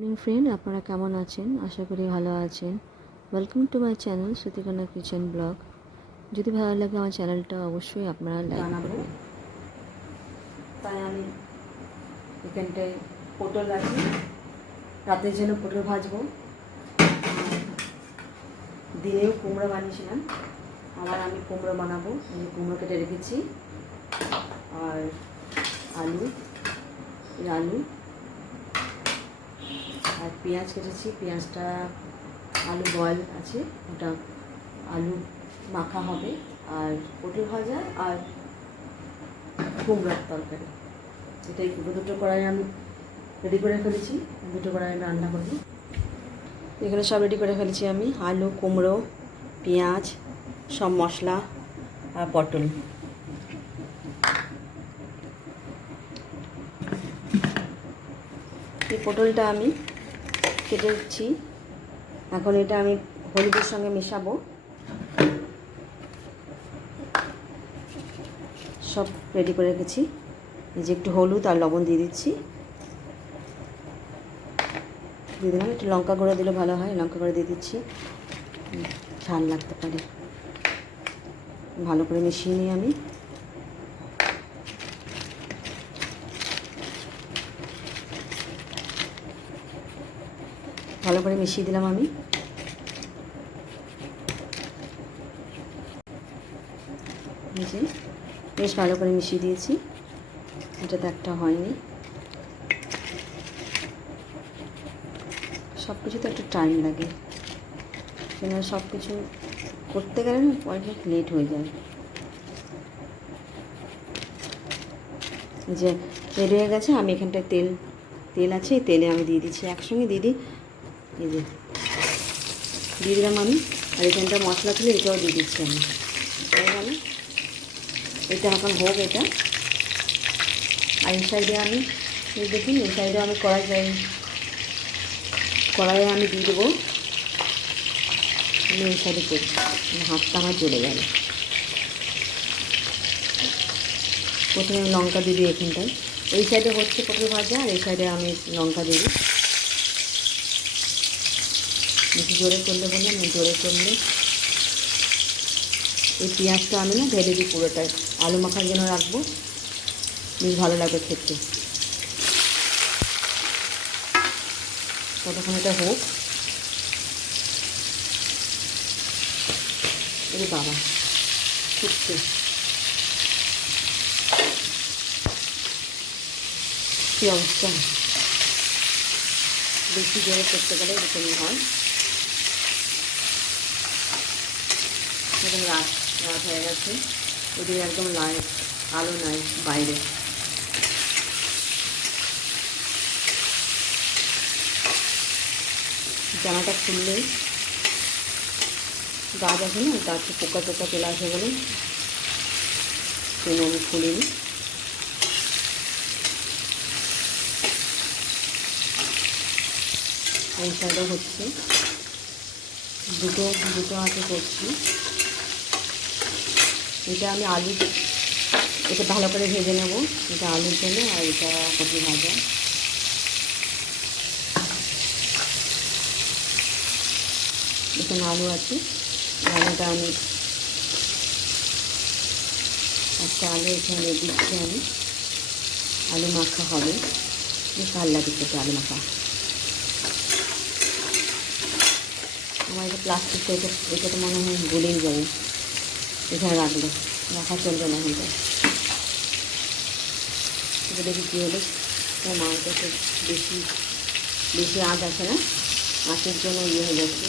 Morning friend, আপনারা কেমন আছেন? আশা করি ভালো আছেন। Welcome to my channel Shrutikana kitchen vlog. যদি ভালো লাগে আমার চ্যানেলটা অবশ্যই আপনারা লাইক করবেন। তাই আমি এখানটায় পটল রাখি, রাতের জন্য পটল ভাজবো। দিনেও কুমড়ো বানিয়েছিলাম, আবার আমি কুমড়ো বানাবো। আমি কুমড়ো কেটে রেখেছি, আর আলু আর পেঁয়াজ কেটেছি। পেঁয়াজটা আলু বয়েল আছে, ওটা আলু মাখা হবে, আর পটল ভাজা আর কুমড়োর তরকারি। এটাই দুটো কড়াই আমি রেডি করে ফেলেছি, দুটো কড়াই আমি রান্না করবো। এখানে সব রেডি করে ফেলেছি আমি, আলু, কুমড়ো, পেঁয়াজ, সব মশলা আর পটল। এই পটলটা আমি কেটে দিচ্ছি। এখন এটা আমি হলুদের সঙ্গে মেশাবো। সব রেডি করে রেখেছি। এই যে একটু হলুদ আর লবণ দিয়ে দিচ্ছি, দিয়ে দিলাম। একটু লঙ্কা গুঁড়ো দিলে ভালো হয়, লঙ্কা গুঁড়ো দিয়ে দিচ্ছি, ঝাল লাগতে পারে। ভালো করে মিশিয়ে নিই আমি। ভালো করে মিশিয়ে দিলাম আমি। বেশ ভালো করে মিশিয়ে দিয়েছি। এটাতে একটা হয়নি। সব কিছুতে একটু টাইম লাগে, কেন সব কিছু করতে গেলে না অনেক লেট হয়ে যায়। যে রেডি হয়ে গেছে, আমি এখানটায় তেল আছে, এই তেলে আমি দিয়ে দিচ্ছি একসঙ্গে। এই যে দিয়ে দিলাম আমি। আর এখানটা মশলা ছিল, এটাও দিয়ে দিচ্ছি আমি। হয়ে গেল, এটা এখন হোক এটা। আর এই সাইডে আমি দেখুন, এই সাইডে আমি কড়াইয়ে আমি দিয়ে দেবো। আমি এই সাইডে করছি, হাতটা আমার চলে গেল। প্রথমে আমি লঙ্কা দিয়ে দিই এখানটায়। এই সাইডে হচ্ছে পটল ভাজা, আর এই সাইডে আমি লঙ্কা দিয়ে দিই। একটু জোরে করলে বললাম, জোরে করলে এই পেঁয়াজটা আমি না ঢেলে দিই পুরোটাই। আলু মাখার জন্য রাখবো, বেশ ভালো লাগবে খেতে। ততক্ষণ এটা হোক। এই বাবা ফুটছে, কী অবস্থা! বেশি জোরে করতে গেলে এরকমই হয়। একদম রাত হয়ে গেছে, ওদিকে একদম লাইট, আলো নাই বাইরে। জানাটা খুললে গাছ আছে না, গাছে পোকা চলে আসে বলে আমি খুলিনি। এই সাইডে হচ্ছে দুটো আঁচে করছি। এটা আমি এটা ভালো করে ভেজে নেব। এটা আলুর জন্য, আর এটা পটল ভাজা। এখানে আলু আছে, আলুটা আমি একটা আলু এখানে দিচ্ছি আমি। আলু মাখা হবে, বেশ ভালো লাগে খেতে আলু মাখা। আমার এটা প্লাস্টিকটা, এটা তো মনে হয় গলেই যাবে এখানে রাখা চলবে না। এটা দেখি কী হলো। মাংসটা তো বেশি আঁচ আছে না, আঁচের জন্য হয়ে যাচ্ছে।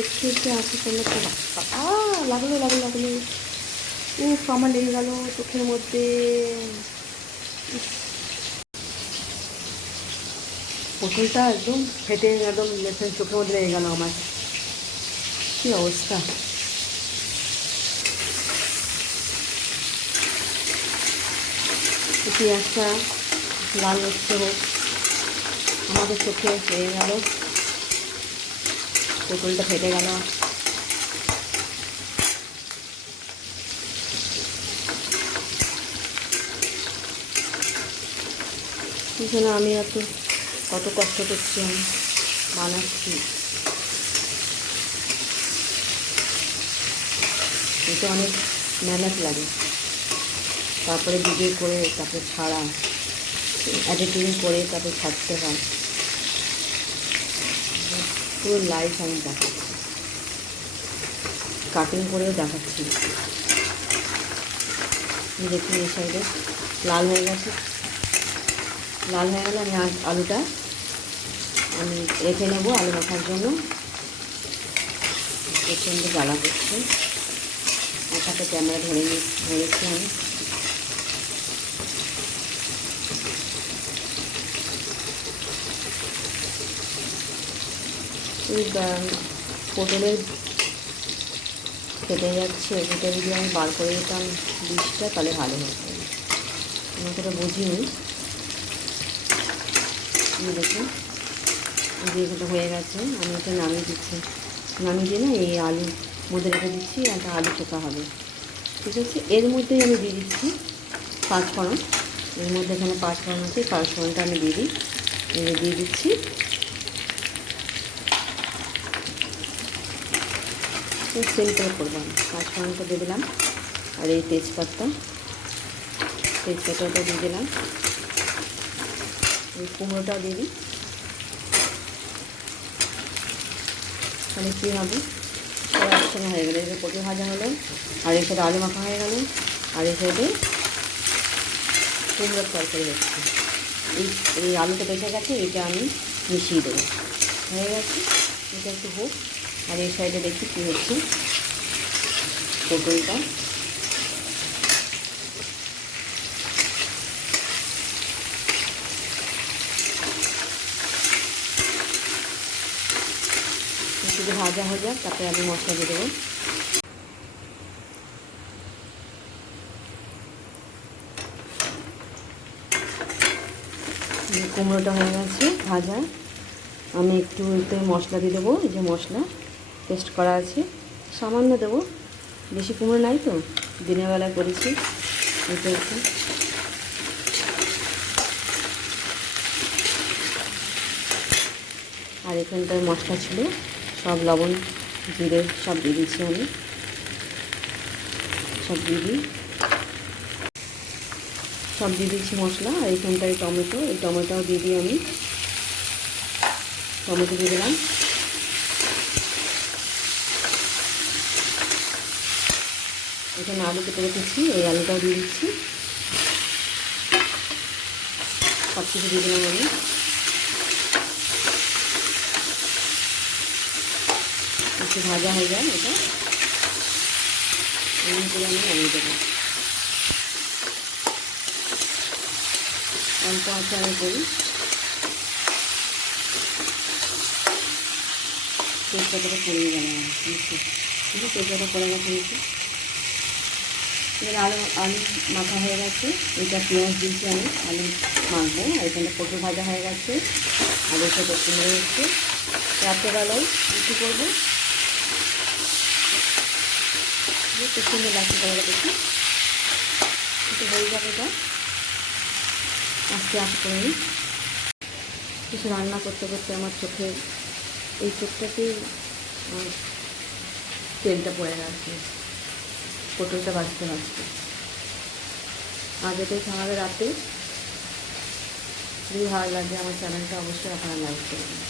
একটু আঁচে করলে তো লাগলো। আমার লেগে গেল চোখের মধ্যে। পটলটা একদম ফেটে একদম চোখের মধ্যে লেগে গেল আমার। কী অবস্থা! পেঁয়াজটা লাল হচ্ছে হোক, আমাদের চোখে লেগে গেল, পটলটা ফেটে গেল। এখানে আমি এত কত কষ্ট করছি, আমি বানাচ্ছি। এটা অনেক মেহনত লাগে, তারপরে ভিডিও করে তারপরে ছাড়া, এডিটিং করে তারপরে ছাড়তে হয়। পুরো লাইভ আমি দেখাচ্ছি, কাটিং করেও দেখাচ্ছি। দেখুন এই সাইডে লাল হয়ে গেছে, লাল হয়ে গেলে আমি আলুটা আমি রেখে নেবো আলু মাখার জন্য। প্রচণ্ড জ্বালা করছে, মাথাতে ক্যামেরা ধরেছি আমি। এই পটলের কেটে যাচ্ছে, এটা যদি আমি বার করে দিতাম বীজটা তাহলে ভালো হতো। আমি অতটা বুঝিনি। দেখুন যেগুলো হয়ে গেছে আমি এটা নামিয়ে দিচ্ছি, নামিয়ে দিয়ে না এই আলু মধ্যে রেখে দিচ্ছি, একটা আলু চোখা হবে। ঠিক আছে, এর মধ্যেই আমি দিয়ে দিচ্ছি পাঁচফোড়ন। এর মধ্যে এখানে পাঁচফোড়ন আছে, পাঁচফোড়নটা আমি দিয়ে দিচ্ছি। সিম্পল করবো আমি, পাঁচফোড়নটা দিয়ে দিলাম, আর এই তেজপাতাটা দিয়ে দিলাম। এই কুমড়োটাও দিয়ে দিই, তাহলে কী হবে সব একসঙ্গে হয়ে গেলো। এই যে পটল ভাজা হলো, আর এই সাইডে আলু মাখা হয়ে গেল, আর এই সাইডে কুমড়োর তরকারি হচ্ছে। এই আলুটা বেঁচে গেছে, এটা আমি মিশিয়ে দেবো। হয়ে গেছে, এটা একটু হোক। আর এই সাইডে দেখি কী হচ্ছে, পটলটা শুধু ভাজা হয়ে যাক, তারপরে আমি মশলা দিয়ে দেবো। কুমড়োটা হয়ে গেছে ভাজা, আমি একটু এতে মশলা দিয়ে দেবো। এই যে মশলা পেস্ট করা আছে, সামান্য দেবো, বেশি কুমড়ো নাই তো, দিনের বেলা করেছি। এটা একটু আর এখানটায় মশলা ছিল, সব লবণ জিরে সব দিয়ে দিচ্ছি আমি, সব দিয়ে দিচ্ছি মশলা। আর এখানটায় টমেটো, এই টমেটোও দিয়ে দিই আমি, টমেটো দিয়ে দিলাম। এখানে আলু কেটে রেখেছি, এই আলুটাও দিয়ে দিচ্ছি, সব কিছু দিয়ে দিলাম আমি। একটু ভাজা হয়ে যায় এটা, এমন করে আমি নামিয়ে দেবো। অল্প আঁচে আমি করি, তেজপাতাটা পড়ে গেল নিচে, কিন্তু তেজপাতা পড়ে গেছে নিচে। এবার আলু মাখা হয়ে গেছে, এটা পেঁয়াজ দিয়েছি আমি, আলু মাখবো। আর এখানে পটল ভাজা হয়ে গেছে, আলুর সাথে কুমড়ো হচ্ছে। রাত্রেবেলায় রুটি করবো, একটু সুন্দর লাগছে কালারটা দেখি, একটু হয়ে যাবে। এটা আস্তে আস্তে করে নিই। কিছু রান্না করতে করতে আমার চোখে, এই চোখটাতেই তেলটা পড়ে গেছে, পটলটা ভাজতে আজ এটাই খাওয়াবে রাতে। যদি ভালো লাগে আমার চ্যানেলটা অবশ্যই আপনারা লাইক করবেন।